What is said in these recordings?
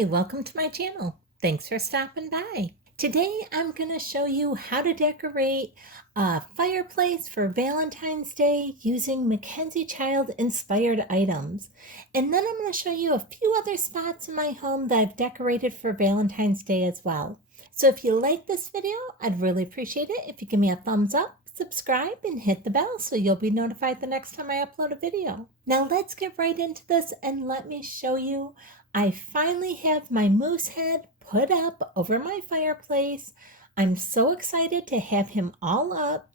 Hi, welcome to my channel. Thanks for stopping by. Today I'm going to show you how to decorate a fireplace for Valentine's Day using MacKenzie Childs Inspired items. And then I'm going to show you a few other spots in my home that I've decorated for Valentine's Day as well. So if you like this video, I'd really appreciate it if you give me a thumbs up, subscribe, and hit the bell so you'll be notified the next time I upload a video. Now let's get right into this and let me show you. I finally have my moose head put up over my fireplace. I'm so excited to have him all up,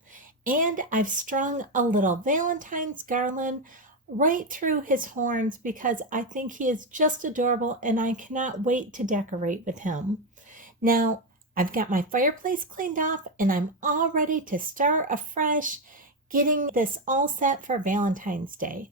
and I've strung a little Valentine's garland right through his horns because I think he is just adorable and I cannot wait to decorate with him. Now, I've got my fireplace cleaned off and I'm all ready to start afresh, getting this all set for Valentine's Day.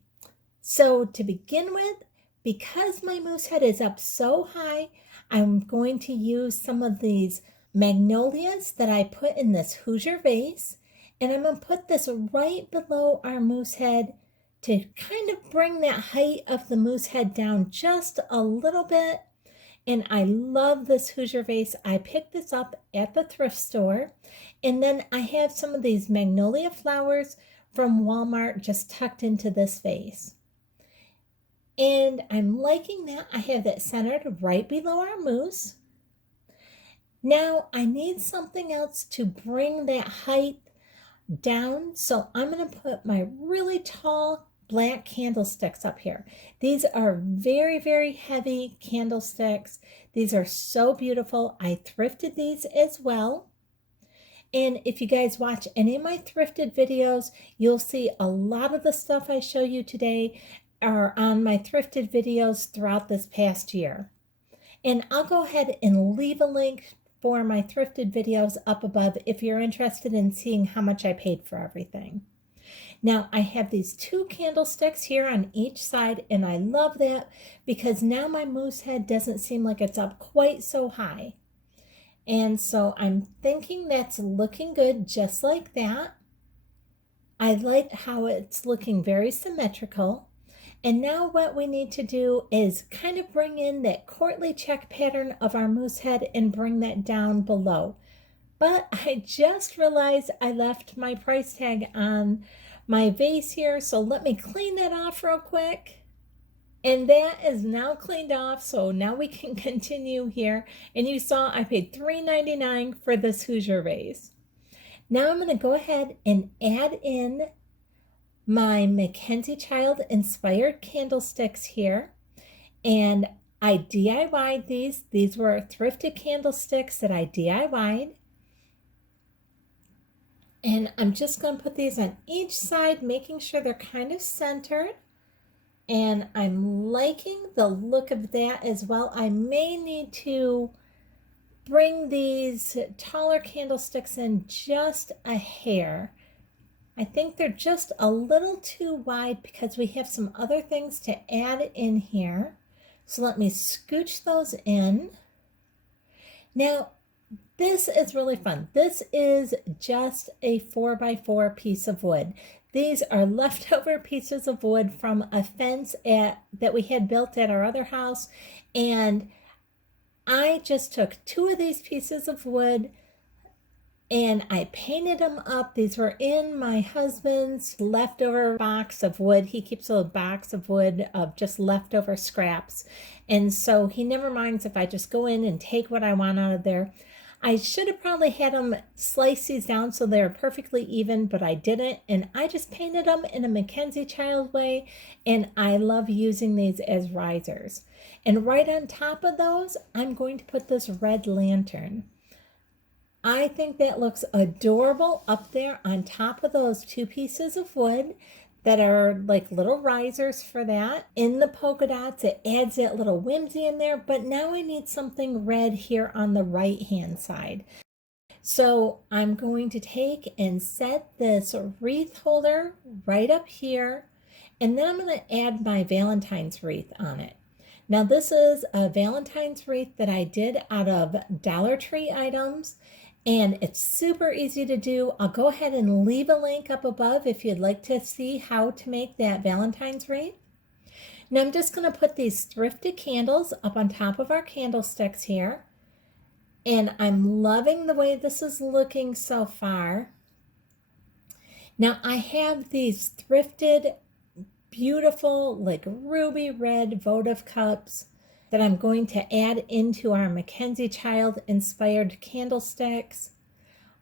So to begin with, because my moose head is up so high, I'm going to use some of these magnolias that I put in this Hoosier vase, and I'm going to put this right below our moose head to kind of bring that height of the moose head down just a little bit. And I love this Hoosier vase. I picked this up at the thrift store, and then I have some of these magnolia flowers from Walmart just tucked into this vase. And I'm liking that. I have that centered right below our moose. Now I need something else to bring that height down. So I'm going to put my really tall black candlesticks up here. These are very, very heavy candlesticks. These are so beautiful. I thrifted these as well. And if you guys watch any of my thrifted videos, you'll see a lot of the stuff I show you today are on my thrifted videos throughout this past year. And I'll go ahead and leave a link for my thrifted videos up above if you're interested in seeing how much I paid for everything. Now I have these two candlesticks here on each side, and I love that because now my moose head doesn't seem like it's up quite so high. And so I'm thinking that's looking good just like that. I like how it's looking very symmetrical. And now what we need to do is kind of bring in that courtly check pattern of our moose head and bring that down below. But I just realized I left my price tag on my vase here, so let me clean that off real quick. And that is now cleaned off, so now we can continue here. And you saw I paid $3.99 for this Hoosier vase. Now I'm going to go ahead and add in my MacKenzie Childs Inspired candlesticks here, and I DIY'd these. These were thrifted candlesticks that I DIY'd, and I'm just going to put these on each side, making sure they're kind of centered, and I'm liking the look of that as well. I may need to bring these taller candlesticks in just a hair. I think they're just a little too wide because we have some other things to add in here. So let me scooch those in. Now, this is really fun. This is just a 4x4 piece of wood. These are leftover pieces of wood from a fence that we had built at our other house. And I just took two of these pieces of wood and I painted them up. These were in my husband's leftover box of wood. He keeps a box of wood of just leftover scraps. And so he never minds if I just go in and take what I want out of there. I should have probably had them slice these down so they're perfectly even, but I didn't. And I just painted them in a MacKenzie Childs way. And I love using these as risers. And right on top of those, I'm going to put this red lantern. I think that looks adorable up there on top of those two pieces of wood that are like little risers for that. In the polka dots, it adds that little whimsy in there, but now I need something red here on the right hand side. So I'm going to take and set this wreath holder right up here, and then I'm going to add my Valentine's wreath on it. Now this is a Valentine's wreath that I did out of Dollar Tree items. And it's super easy to do. I'll go ahead and leave a link up above if you'd like to see how to make that Valentine's wreath. Now I'm just going to put these thrifted candles up on top of our candlesticks here. And I'm loving the way this is looking so far. Now I have these thrifted, beautiful, like ruby red votive cups that I'm going to add into our MacKenzie Childs Inspired candlesticks.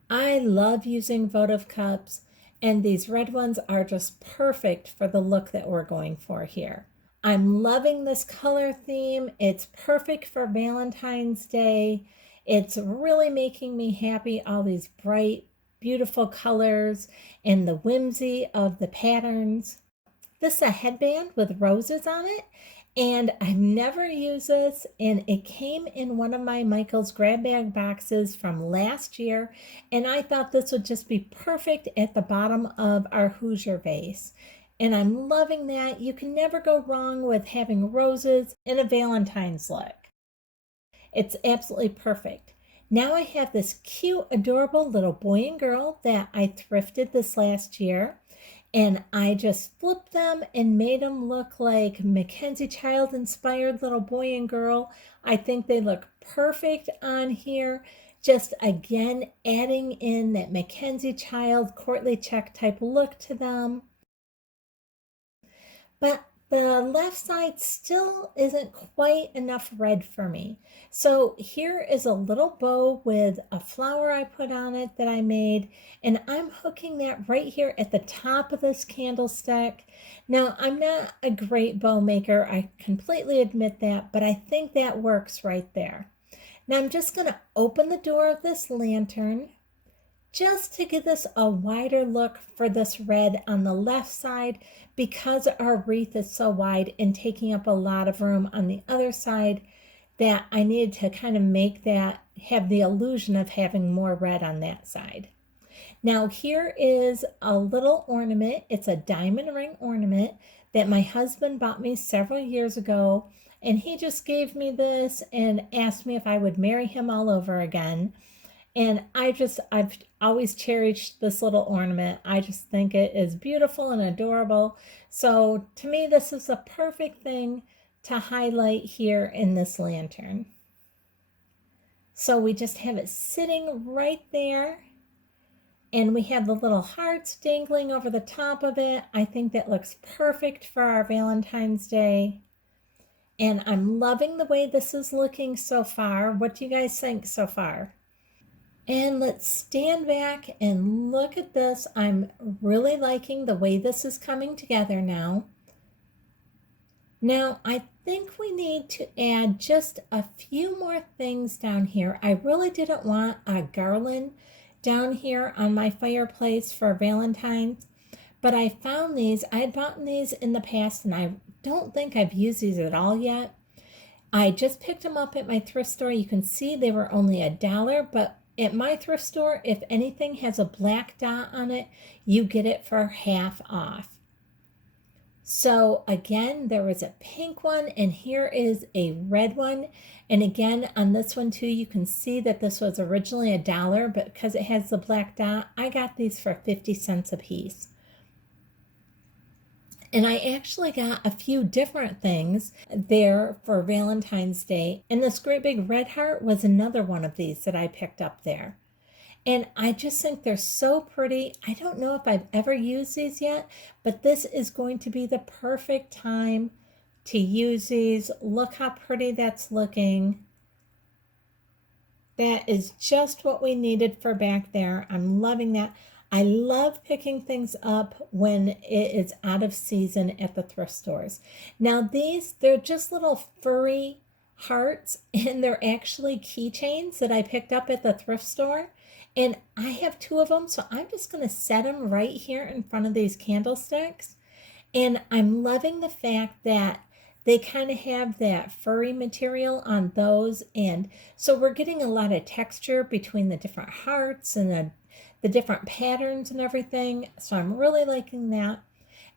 I love using votive cups, and these red ones are just perfect for the look that we're going for here. I'm loving this color theme. It's perfect for Valentine's Day. It's really making me happy, all these bright, beautiful colors and the whimsy of the patterns. This is a headband with roses on it, and I've never used this, and it came in one of my Michael's grab bag boxes from last year, and I thought this would just be perfect at the bottom of our Hoosier vase. And I'm loving that. You can never go wrong with having roses in a Valentine's look. It's absolutely perfect. Now I have this cute, adorable little boy and girl that I thrifted this last year. And I just flipped them and made them look like MacKenzie Childs Inspired little boy and girl. I think they look perfect on here. Just again, adding in that MacKenzie Childs courtly check type look to them. But the left side still isn't quite enough red for me. So here is a little bow with a flower I put on it that I made, and I'm hooking that right here at the top of this candlestick. Now, I'm not a great bow maker, I completely admit that, but I think that works right there. Now I'm just going to open the door of this lantern just to give this a wider look for this red on the left side, because our wreath is so wide and taking up a lot of room on the other side, that I needed to kind of make that have the illusion of having more red on that side. Now here is a little ornament. It's a diamond ring ornament that my husband bought me several years ago, and he just gave me this and asked me if I would marry him all over again. And I've always cherished this little ornament. I just think it is beautiful and adorable. So to me, this is a perfect thing to highlight here in this lantern. So we just have it sitting right there. And we have the little hearts dangling over the top of it. I think that looks perfect for our Valentine's Day. And I'm loving the way this is looking so far. What do you guys think so far? And let's stand back and look at this. I'm really liking the way this is coming together now. Now, I think we need to add just a few more things down here. I really didn't want a garland down here on my fireplace for Valentine's, but I found these. I had bought these in the past, and I don't think I've used these at all yet. I just picked them up at my thrift store. You can see they were only $1, but at my thrift store, if anything has a black dot on it, you get it for half off. So again, there was a pink one, and here is a red one. And again, on this one too, you can see that this was originally $1, but because it has the black dot, I got these for 50 cents a piece. And I actually got a few different things there for Valentine's Day. And this great big red heart was another one of these that I picked up there. And I just think they're so pretty. I don't know if I've ever used these yet, but this is going to be the perfect time to use these. Look how pretty that's looking. That is just what we needed for back there. I'm loving that. I love picking things up when it is out of season at the thrift stores. Now these, they're just little furry hearts, and they're actually keychains that I picked up at the thrift store. And I have 2 of them, so I'm just going to set them right here in front of these candlesticks. And I'm loving the fact that they kind of have that furry material on those. And so we're getting a lot of texture between the different hearts and the different patterns and everything. So I'm really liking that.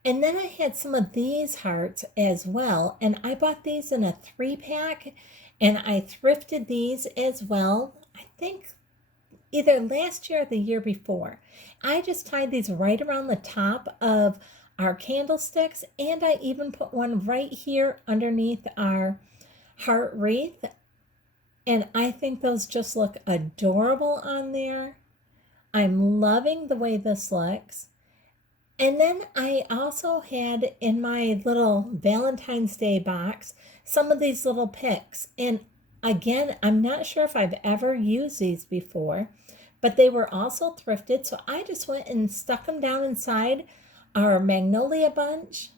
And then I had some of these hearts as well. And I bought these in a 3-pack, and I thrifted these as well. I think either last year or the year before. I just tied these right around the top of our candlesticks, and I even put one right here underneath our heart wreath. And I think those just look adorable on there. I'm loving the way this looks. And then I also had in my little Valentine's Day box some of these little picks. And again, I'm not sure if I've ever used these before, but they were also thrifted. So I just went and stuck them down inside our magnolia bunch.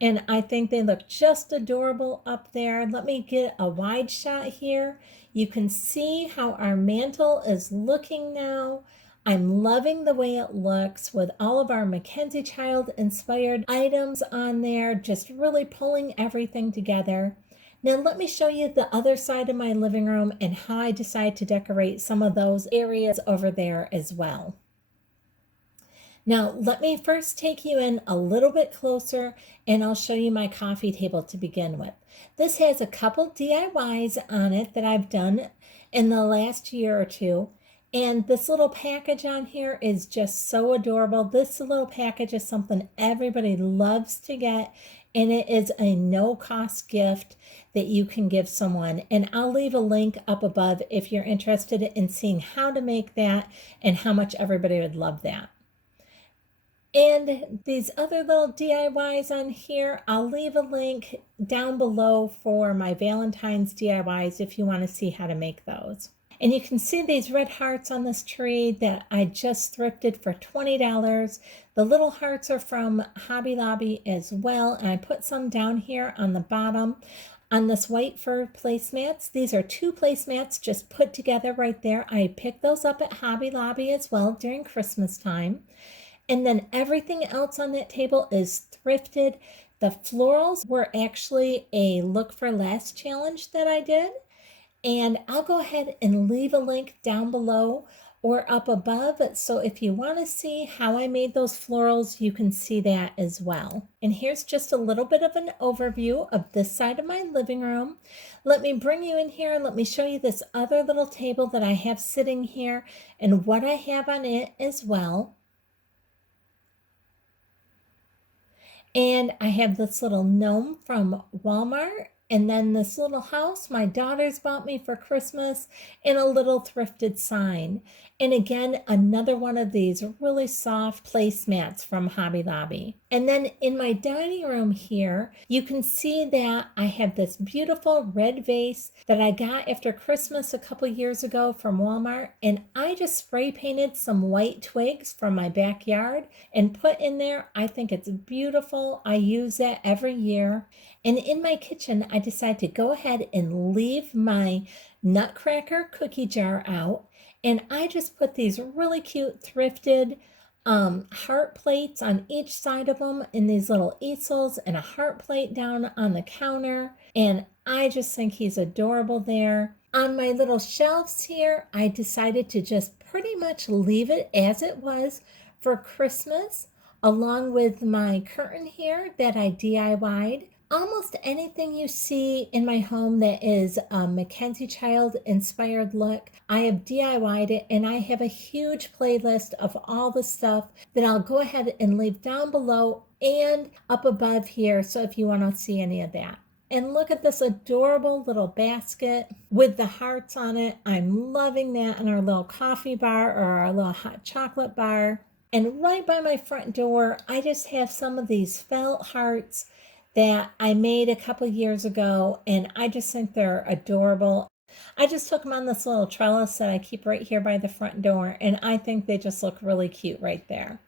And I think they look just adorable up there. Let me get a wide shot here. You can see how our mantle is looking now. I'm loving the way it looks with all of our MacKenzie Childs inspired items on there, just really pulling everything together. Now let me show you the other side of my living room and how I decide to decorate some of those areas over there as well. Now, let me first take you in a little bit closer and I'll show you my coffee table to begin with. This has a couple DIYs on it that I've done in the last year or two. And this little package on here is just so adorable. This little package is something everybody loves to get, and it is a no-cost gift that you can give someone. And I'll leave a link up above if you're interested in seeing how to make that and how much everybody would love that. And these other little DIYs on here, I'll leave a link down below for my Valentine's DIYs if you want to see how to make those. And you can see these red hearts on this tree that I just thrifted for $20. The little hearts are from Hobby Lobby as well. And I put some down here on the bottom on this white fur placemats. These are 2 placemats just put together right there. I picked those up at Hobby Lobby as well during Christmas time. And then everything else on that table is thrifted. The florals were actually a look for less challenge that I did. And I'll go ahead and leave a link down below or up above. So if you want to see how I made those florals, you can see that as well. And here's just a little bit of an overview of this side of my living room. Let me bring you in here and let me show you this other little table that I have sitting here and what I have on it as well. And I have this little gnome from Walmart, and then this little house my daughters bought me for Christmas, and a little thrifted sign. And again, another one of these really soft placemats from Hobby Lobby. And then in my dining room here, you can see that I have this beautiful red vase that I got after Christmas a couple years ago from Walmart. And I just spray painted some white twigs from my backyard and put in there. I think it's beautiful. I use that every year. And in my kitchen, I decided to go ahead and leave my Nutcracker cookie jar out. And I just put these really cute thrifted heart plates on each side of them in these little easels and a heart plate down on the counter. And I just think he's adorable there. On my little shelves here, I decided to just pretty much leave it as it was for Christmas, along with my curtain here that I DIY'd. Almost anything you see in my home that is a MacKenzie Childs inspired look, I have DIY'd it, and I have a huge playlist of all the stuff that I'll go ahead and leave down below and up above here, so if you want to see any of that. And look at this adorable little basket with the hearts on it. I'm loving that in our little coffee bar or our little hot chocolate bar. And right by my front door, I just have some of these felt hearts that I made a couple years ago, and I just think they're adorable. I just took them on this little trellis that I keep right here by the front door, and I think they just look really cute right there.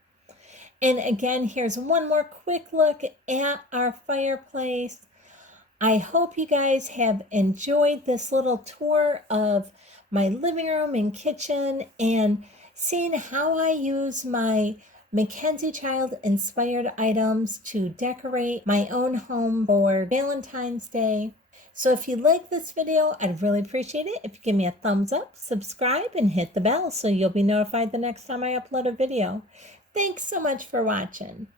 And again, here's one more quick look at our fireplace. I hope you guys have enjoyed this little tour of my living room and kitchen and seeing how I use my MacKenzie Childs inspired items to decorate my own home for Valentine's Day. So if you like this video, I'd really appreciate it if you give me a thumbs up, subscribe, and hit the bell so you'll be notified the next time I upload a video. Thanks so much for watching.